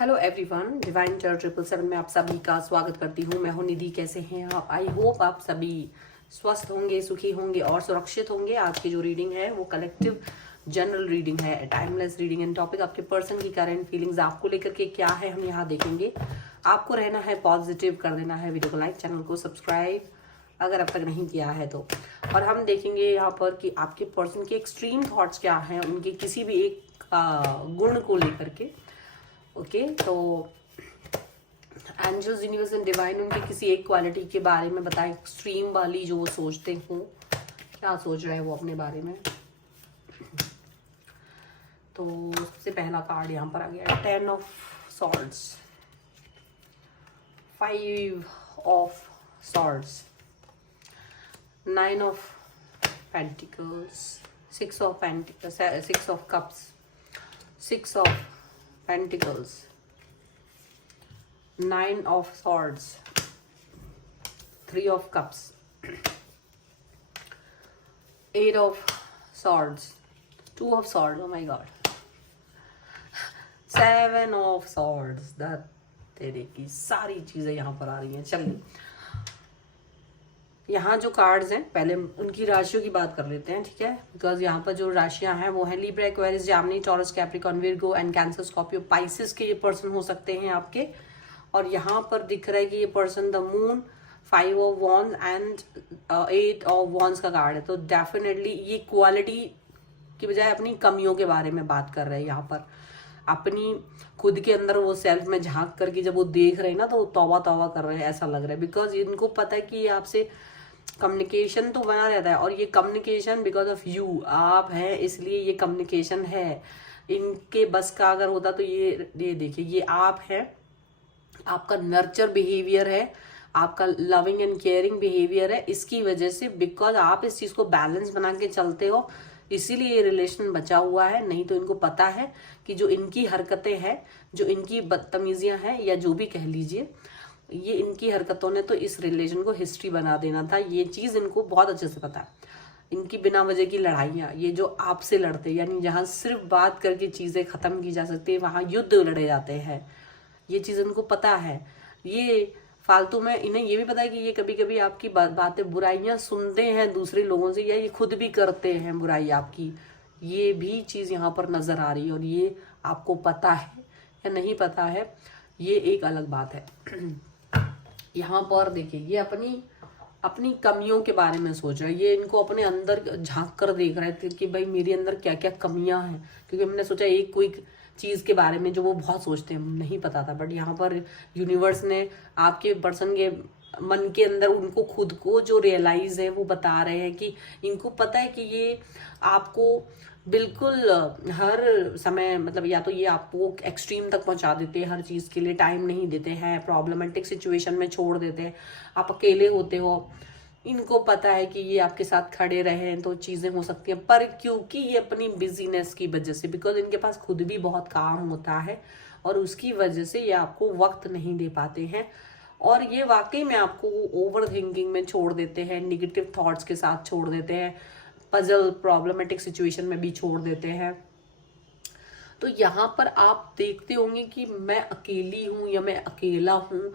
Hello everyone, divine chart 777 में आप सभी का स्वागत करती हूँ। मैं हूँ निधि। कैसे हैं आप? आई होप आप सभी स्वस्थ होंगे, सुखी होंगे और सुरक्षित होंगे। आज की जो रीडिंग है वो कलेक्टिव जनरल रीडिंग है, टाइमलेस रीडिंग एंड टॉपिक आपके पर्सन की करंट फीलिंग्स आपको लेकर के क्या है हम यहाँ देखेंगे। आपको रहना है पॉजिटिव, कर देना है वीडियो को लाइक, चैनल को सब्सक्राइब अगर अब तक नहीं किया है तो। और हम देखेंगे यहाँ पर कि आपके पर्सन के एक्सट्रीम थॉट्स क्या हैं, उनके किसी भी एक गुण को लेकर के। ओके, तो एंजल्स, यूनिवर्स एंड डिवाइन उनकी किसी एक क्वालिटी के बारे में बताएं, एक्सट्रीम वाली जो वो सोचते हो, क्या सोच रहे हैं वो अपने बारे में। तो सबसे पहला कार्ड यहाँ पर आ गया 10 of swords, 5 of swords, 9 of pentacles, 6 of cups, 6 of pentacles, 9 of swords, 3 of cups, 8 of swords, 2 of swords, oh my god, 7 of swords। तेरे की सारी चीजें यहाँ पर आ रही हैं। चलिए, यहाँ जो कार्ड्स हैं पहले उनकी राशियों की बात कर लेते हैं, ठीक है। बिकॉज यहाँ पर जो राशियां हैं वो है Libra, Aquarius, Gemini, taurus, Capricorn, Virgo and cancer, Scorpio, Pisces के ये पर्सन हो सकते हैं आपके। और यहाँ पर दिख रहा है कि ये person the moon, 5 of wands and 8 of wands का कार्ड है। तो डेफिनेटली ये क्वालिटी की बजाय अपनी कमियों के बारे में बात कर रहे हैं यहाँ पर। अपनी खुद के अंदर वो सेल्फ में झांक करके जब वो देख रहे हैं ना, तो वो तौबा तौबा कर रहे हैं, ऐसा लग रहा है। बिकॉज इनको पता है कि ये आपसे कम्युनिकेशन तो बना रहता है, और ये कम्युनिकेशन बिकॉज ऑफ यू, आप हैं इसलिए ये कम्युनिकेशन है। इनके बस का अगर होता तो ये देखिए, ये आप है, आपका नर्चर बिहेवियर है, आपका लविंग एंड केयरिंग बिहेवियर है। इसकी वजह से बिकॉज आप इस चीज को बैलेंस बना के चलते हो, इसीलिए ये रिलेशन बचा हुआ है। नहीं तो इनको पता है कि जो इनकी हरकतें हैं, जो इनकी बदतमीजियां हैं, या जो भी कह लीजिए, ये इनकी हरकतों ने तो इस रिलेशन को हिस्ट्री बना देना था। ये चीज इनको बहुत अच्छे से पता है। इनकी बिना वजह की लड़ाइयाँ, ये जो आपसे लड़ते, यानी जहाँ सिर्फ बात करके चीजें खत्म की जा सकती है वहां युद्ध लड़े जाते हैं, ये चीज इनको पता है। ये फालतू में इन्हें ये भी पता है कि ये कभी कभी आपकी बातें, बुराइयां सुनते हैं दूसरे लोगों से, या ये खुद भी करते हैं बुराई आपकी। ये भी चीज यहाँ पर नजर आ रही है, और ये आपको पता है या नहीं पता है, ये एक अलग बात है। यहाँ पर देखिए, ये अपनी कमियों के बारे में सोच रहे हैं। ये इनको अपने अंदर झांक कर देख रहे थे कि भाई मेरे अंदर क्या क्या कमियां हैं। क्योंकि हमने सोचा एक कोई चीज के बारे में जो वो बहुत सोचते हैं, नहीं पता था। बट यहाँ पर यूनिवर्स ने आपके पर्सन के मन के अंदर उनको खुद को जो रियलाइज है वो बता रहे हैं कि इनको पता है कि ये आपको बिल्कुल हर समय, मतलब या तो ये आपको एक्सट्रीम तक पहुंचा देते हैं, हर चीज के लिए टाइम नहीं देते हैं, प्रॉब्लमेटिक सिचुएशन में छोड़ देते हैं, आप अकेले होते हो। इनको पता है कि ये आपके साथ खड़े रहे तो चीजें हो सकती हैं, पर क्योंकि ये अपनी बिजीनेस की वजह से, बिकॉज इनके पास खुद भी बहुत काम होता है, और उसकी वजह से ये आपको वक्त नहीं दे पाते हैं। और ये वाकई में आपको ओवर थिंकिंग में छोड़ देते हैं, निगेटिव थॉट्स के साथ छोड़ देते हैं, पजल प्रॉब्लमेटिक सिचुएशन में भी छोड़ देते हैं। तो यहाँ पर आप देखते होंगे कि मैं अकेली हूँ या मैं अकेला हूँ,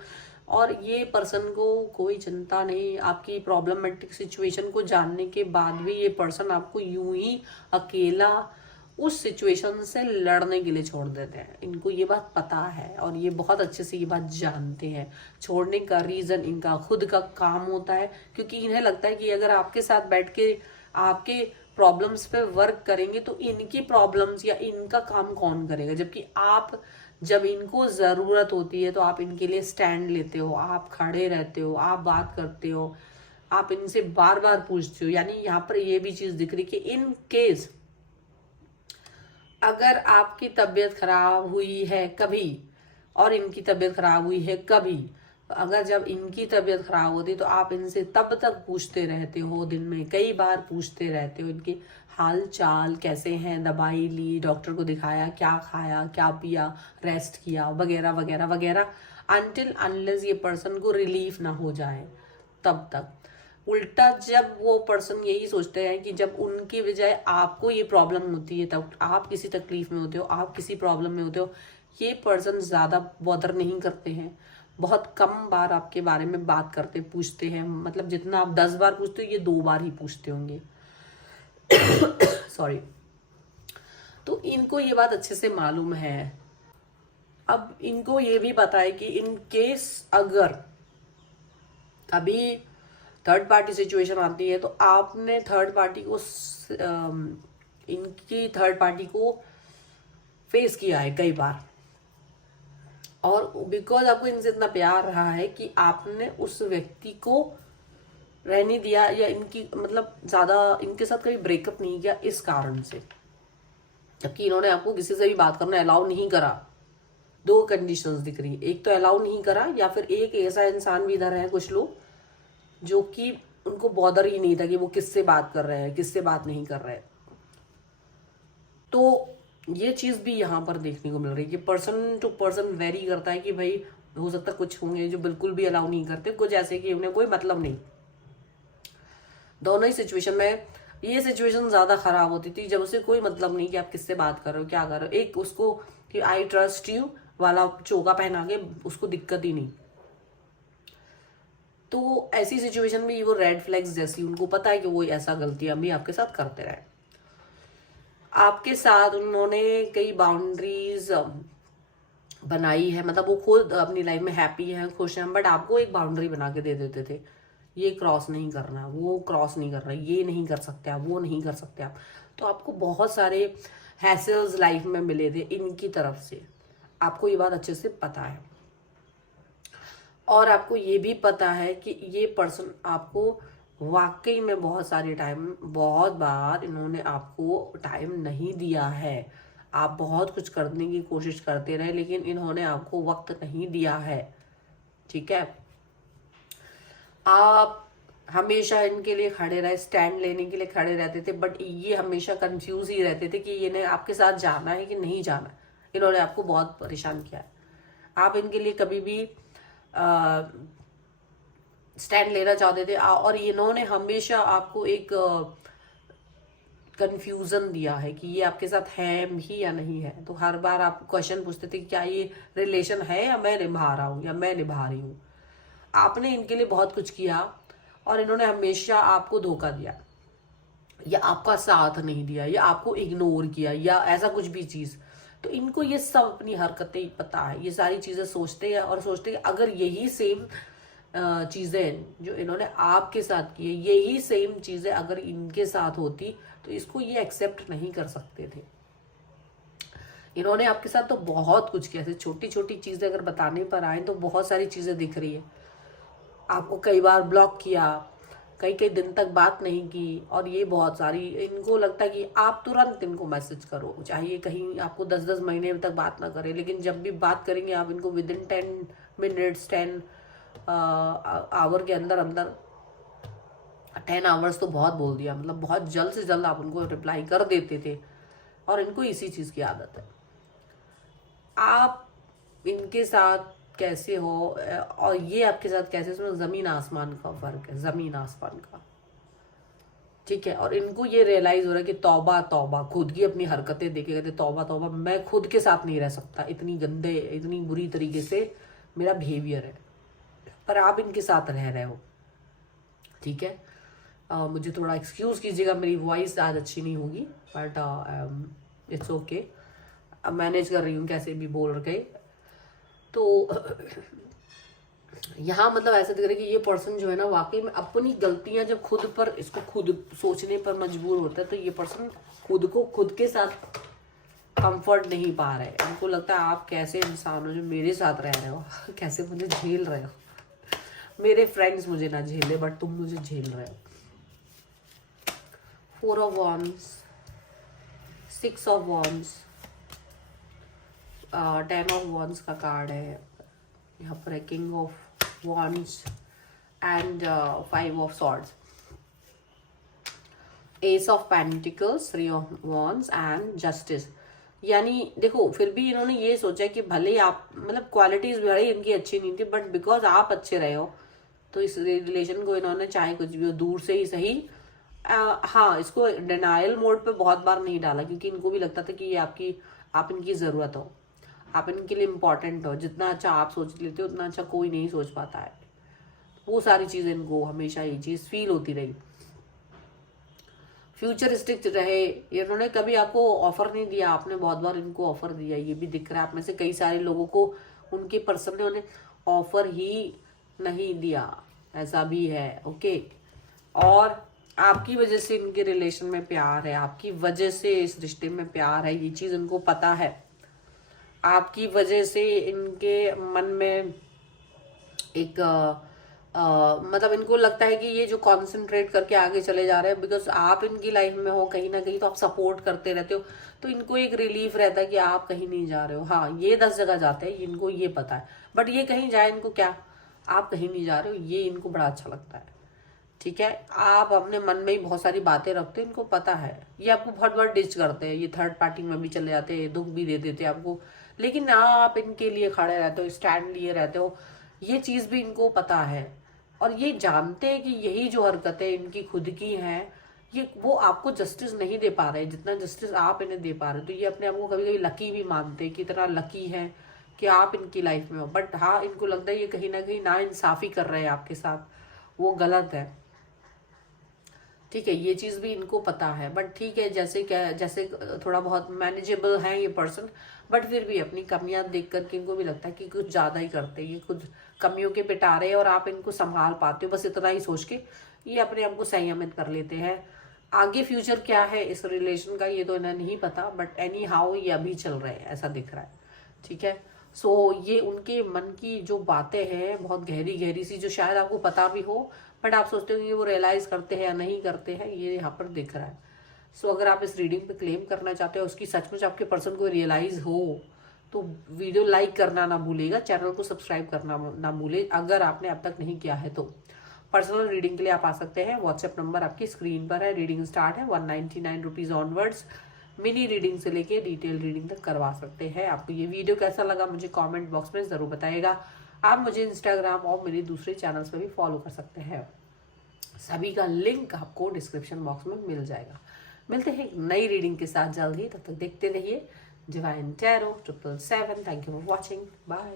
और ये पर्सन को कोई चिंता नहीं। आपकी प्रॉब्लमेटिक सिचुएशन को जानने के बाद भी ये पर्सन आपको यूं ही अकेला उस सिचुएशन से लड़ने के लिए छोड़ देते हैं। इनको ये बात पता है, और ये बहुत अच्छे से ये बात जानते हैं। छोड़ने का रीजन इनका खुद का काम होता है, क्योंकि इन्हें लगता है कि अगर आपके साथ बैठ के आपके प्रॉब्लम्स पे वर्क करेंगे तो इनकी प्रॉब्लम्स या इनका काम कौन करेगा। जबकि आप, जब इनको जरूरत होती है तो आप इनके लिए स्टैंड लेते हो, आप खड़े रहते हो, आप बात करते हो, आप इनसे बार बार पूछते हो। यानी यहाँ पर ये भी चीज दिख रही कि इन केस अगर आपकी तबीयत खराब हुई है कभी, और इनकी तबीयत खराब हुई है कभी, अगर जब इनकी तबीयत खराब होती तो आप इनसे तब तक पूछते रहते हो, दिन में कई बार पूछते रहते हो इनके हाल चाल, कैसे हैं, दवाई ली, डॉक्टर को दिखाया, क्या खाया, क्या पिया, रेस्ट किया, वगैरह वगैरह वगैरह, अनटिल अनलेस ये पर्सन को रिलीफ ना हो जाए तब तक। उल्टा जब वो पर्सन यही सोचते हैं कि जब उनकी बजाय आपको ये प्रॉब्लम होती है, तब आप किसी तकलीफ में होते हो, आप किसी प्रॉब्लम में होते हो, ये पर्सन ज़्यादा बॉदर नहीं करते हैं, बहुत कम बार आपके बारे में बात करते पूछते हैं, मतलब जितना आप 10 बार पूछते हो ये 2 बार ही पूछते होंगे। सॉरी। तो इनको ये बात अच्छे से मालूम है। अब इनको ये भी पता है कि इन केस अगर कभी थर्ड पार्टी सिचुएशन आती है तो आपने थर्ड पार्टी को इनकी थर्ड पार्टी को फेस किया है कई बार, और बिकॉज आपको इनसे इतना प्यार रहा है कि आपने उस व्यक्ति को रहने दिया, या इनकी मतलब ज्यादा इनके साथ कभी ब्रेकअप नहीं किया इस कारण से, जबकि इन्होंने आपको किसी से भी बात करना अलाउ नहीं करा। 2 कंडीशंस दिख रही है, एक तो अलाउ नहीं करा, या फिर एक ऐसा इंसान भी इधर है कुछ लोग जो कि उनको बॉदर ही नहीं था कि वो किससे बात कर रहे हैं किससे बात नहीं कर रहे हैं। तो ये चीज भी यहाँ पर देखने को मिल रही है कि पर्सन टू पर्सन वेरी करता है कि भाई हो सकता है कुछ होंगे जो बिल्कुल भी अलाउ नहीं करते, कुछ ऐसे कि उन्हें कोई मतलब नहीं। दोनों ही सिचुएशन में ये सिचुएशन ज्यादा खराब होती थी जब उसे कोई मतलब नहीं कि आप किससे बात कर रहे हो क्या कर रहे हो, एक उसको कि आई ट्रस्ट यू वाला चोगा पहना के उसको दिक्कत ही नहीं। तो ऐसी सिचुएशन में वो रेड फ्लैग्स जैसी उनको पता है कि वो ऐसा गलतियां भी आपके साथ करते रहे। आपके साथ उन्होंने कई बाउंड्रीज बनाई है, मतलब वो खुद अपनी लाइफ में हैप्पी हैं खुश हैं, बट आपको एक बाउंड्री बना के दे देते थे, ये क्रॉस नहीं करना, वो क्रॉस नहीं करना, ये नहीं कर सकते आप, वो नहीं कर सकते आप। तो आपको बहुत सारे हैसल्स लाइफ में मिले थे इनकी तरफ से, आपको ये बात अच्छे से पता है। और आपको ये भी पता है कि ये पर्सन आपको वाकई में बहुत बार इन्होंने आपको टाइम नहीं दिया है। आप बहुत कुछ करने की कोशिश करते रहे लेकिन इन्होंने आपको वक्त नहीं दिया है, ठीक है। आप हमेशा इनके लिए खड़े रहे, स्टैंड लेने के लिए खड़े रहते थे, बट ये हमेशा कंफ्यूज ही रहते थे कि इन्हें आपके साथ जाना है कि नहीं जाना। इन्होंने आपको बहुत परेशान किया है। आप इनके लिए कभी भी स्टैंड लेना चाहते थे, और इन्होंने हमेशा आपको एक कंफ्यूजन दिया है कि ये आपके साथ है भी या नहीं है। तो हर बार आप क्वेश्चन पूछते थे कि क्या ये रिलेशन है या मैं निभा रहा हूँ या मैं निभा रही हूँ। आपने इनके लिए बहुत कुछ किया और इन्होंने हमेशा आपको धोखा दिया, या आपका साथ नहीं दिया, या आपको इग्नोर किया, या ऐसा कुछ भी चीज। तो इनको ये सब अपनी हरकतें पता है, ये सारी चीजें सोचते हैं और सोचते हैं अगर यही सेम चीजें जो इन्होंने आपके साथ की है, यही सेम चीजें अगर इनके साथ होती तो इसको ये एक्सेप्ट नहीं कर सकते थे। इन्होंने आपके साथ तो बहुत कुछ किया, ऐसे छोटी छोटी चीजें अगर बताने पर आए तो बहुत सारी चीजें दिख रही है। आपको कई बार ब्लॉक किया, कई कई दिन तक बात नहीं की, और ये बहुत सारी इनको लगता है कि आप तुरंत इनको मैसेज करो, चाहे कहीं आपको 10-10 महीने तक बात ना करें, लेकिन जब भी बात करेंगे आप इनको विद इन 10 मिनट्स 10 आवर के अंदर 10 आवर्स तो बहुत बोल दिया, मतलब बहुत जल्द से जल्द आप उनको रिप्लाई कर देते थे, और इनको इसी चीज की आदत है। आप इनके साथ कैसे हो और ये आपके साथ कैसे, इसमें जमीन आसमान का फर्क है, जमीन आसमान का, ठीक है। और इनको ये रियलाइज हो रहा है कि तौबा तौबा, खुद की अपनी हरकतें देखे कहते तौबा तौबा, मैं खुद के साथ नहीं रह सकता, इतनी गंदे इतनी बुरी तरीके से मेरा बिहेवियर है, पर आप इनके साथ रह रहे हो, ठीक है। मुझे थोड़ा एक्सक्यूज कीजिएगा, मेरी वॉइस आज अच्छी नहीं होगी, बट इट्स ओके, अब मैनेज कर रही हूँ कैसे भी बोल रहे। तो यहाँ मतलब ऐसा दिख रहा है कि ये पर्सन जो है ना वाकई में अपनी गलतियां जब खुद पर इसको खुद सोचने पर मजबूर होता है, तो ये पर्सन खुद को खुद के साथ कंफर्ट नहीं पा रहे। इनको लगता है आप कैसे इंसान हो जो मेरे साथ रह रहे हो, कैसे मुझे झेल रहे हो, मेरे फ्रेंड्स मुझे ना झेले बट तुम मुझे झेल रहे हो। 4 of Wands, 6 of Wands, 10 of Wands का कार्ड है यहाँ पर, King of Wands and 5 of Swords, Ace of Pentacles, 3 of Wands and Justice। यानी देखो फिर भी इन्होंने ये सोचा कि भले ही आप मतलब क्वालिटीज भी इनकी अच्छी नहीं थी, बट बिकॉज आप अच्छे रहे हो तो इस रिलेशन को इन्होंने चाहे कुछ भी हो दूर से ही सही, हाँ इसको डिनायल मोड पे बहुत बार नहीं डाला, क्योंकि इनको भी लगता था कि ये आप इनकी जरूरत हो। आप इनके लिए इम्पोर्टेंट हो। जितना अच्छा आप सोच लेते हो उतना अच्छा कोई नहीं सोच पाता है। वो सारी चीज़ें इनको हमेशा ये चीज़ फील होती रही। फ्यूचरिस्टिक रहे, इन्होंने कभी आपको ऑफर नहीं दिया, आपने बहुत बार इनको ऑफर दिया, ये भी दिख रहा है। आप में से कई सारे लोगों को उनके पर्सन ने उन्हें ऑफर ही नहीं दिया, ऐसा भी है। ओके, और आपकी वजह से इनके रिलेशन में प्यार है, आपकी वजह से इस रिश्ते में प्यार है, ये चीज इनको पता है। आपकी वजह से इनके मन में एक मतलब इनको लगता है कि ये जो कॉन्सेंट्रेट करके आगे चले जा रहे हैं, बिकॉज आप इनकी लाइफ में हो कहीं ना कहीं, तो आप सपोर्ट करते रहते हो, तो इनको एक रिलीफ रहता है कि आप कहीं नहीं जा रहे हो। हाँ, ये 10 जगह जाते हैं, इनको ये पता है, बट ये कहीं जाए इनको क्या, आप कहीं नहीं जा रहे हो, ये इनको बड़ा अच्छा लगता है। ठीक है, आप अपने मन में ही बहुत सारी बातें रखते हो, इनको पता है। ये आपको बहुत बार डिच करते हैं, ये थर्ड पार्टी में भी चले जाते हैं, दुख भी दे देते हैं आपको, लेकिन आप इनके लिए खड़े रहते हो, स्टैंड लिए रहते हो, ये चीज भी इनको पता है। और ये जानते हैं कि यही जो हरकतें इनकी खुद की हैं, ये वो आपको जस्टिस नहीं दे पा रहे जितना जस्टिस आप इन्हें दे पा रहे हो। तो ये अपने आप को कभी कभी लकी भी मानते हैं कि इतना लकी है कि आप इनकी लाइफ में हो। बट हाँ, इनको लगता है ये कहीं ना कहीं ना इंसाफी कर रहे हैं आपके साथ, वो गलत है। ठीक है, ये चीज भी इनको पता है, बट ठीक है, जैसे थोड़ा बहुत मैनेजेबल है ये पर्सन, बट फिर भी अपनी कमियां देख करके इनको भी लगता है कि कुछ ज्यादा ही करते हैं, ये खुद कमियों के पिटारे हैं और आप इनको संभाल पाते हो, बस इतना ही सोच के ये अपने आप को संयमित कर लेते हैं। आगे फ्यूचर क्या है इस रिलेशन का ये तो इन्हें नहीं पता, बट एनी हाउ ये अभी चल रहे हैं, ऐसा दिख रहा है। ठीक है, सो ये उनके मन की जो बातें हैं बहुत गहरी गहरी सी, जो शायद आपको पता भी हो, बट आप सोचते हो कि वो रियलाइज करते हैं या नहीं करते हैं, ये यहाँ पर दिख रहा है। सो अगर आप इस रीडिंग पे क्लेम करना चाहते हो उसकी सचमुच आपके पर्सन को रियलाइज हो, तो वीडियो लाइक करना ना भूलेगा, चैनल को सब्सक्राइब करना ना भूले अगर आपने अब तक नहीं किया है तो। पर्सनल रीडिंग के लिए आप आ सकते हैं, व्हाट्सएप नंबर आपकी स्क्रीन पर है। रीडिंग स्टार्ट है 199 रुपीज ऑनवर्ड्स। मिनी रीडिंग से लेके डिटेल रीडिंग तक करवा सकते हैं। आपको ये वीडियो कैसा लगा मुझे कमेंट बॉक्स में जरूर बताइएगा। आप मुझे इंस्टाग्राम और मेरे दूसरे चैनल्स पर भी फॉलो कर सकते हैं, सभी का लिंक आपको डिस्क्रिप्शन बॉक्स में मिल जाएगा। मिलते हैं एक नई रीडिंग के साथ जल्द ही, तब तक देखते रहिए Divine Tarot 777। Thank you for watching, bye.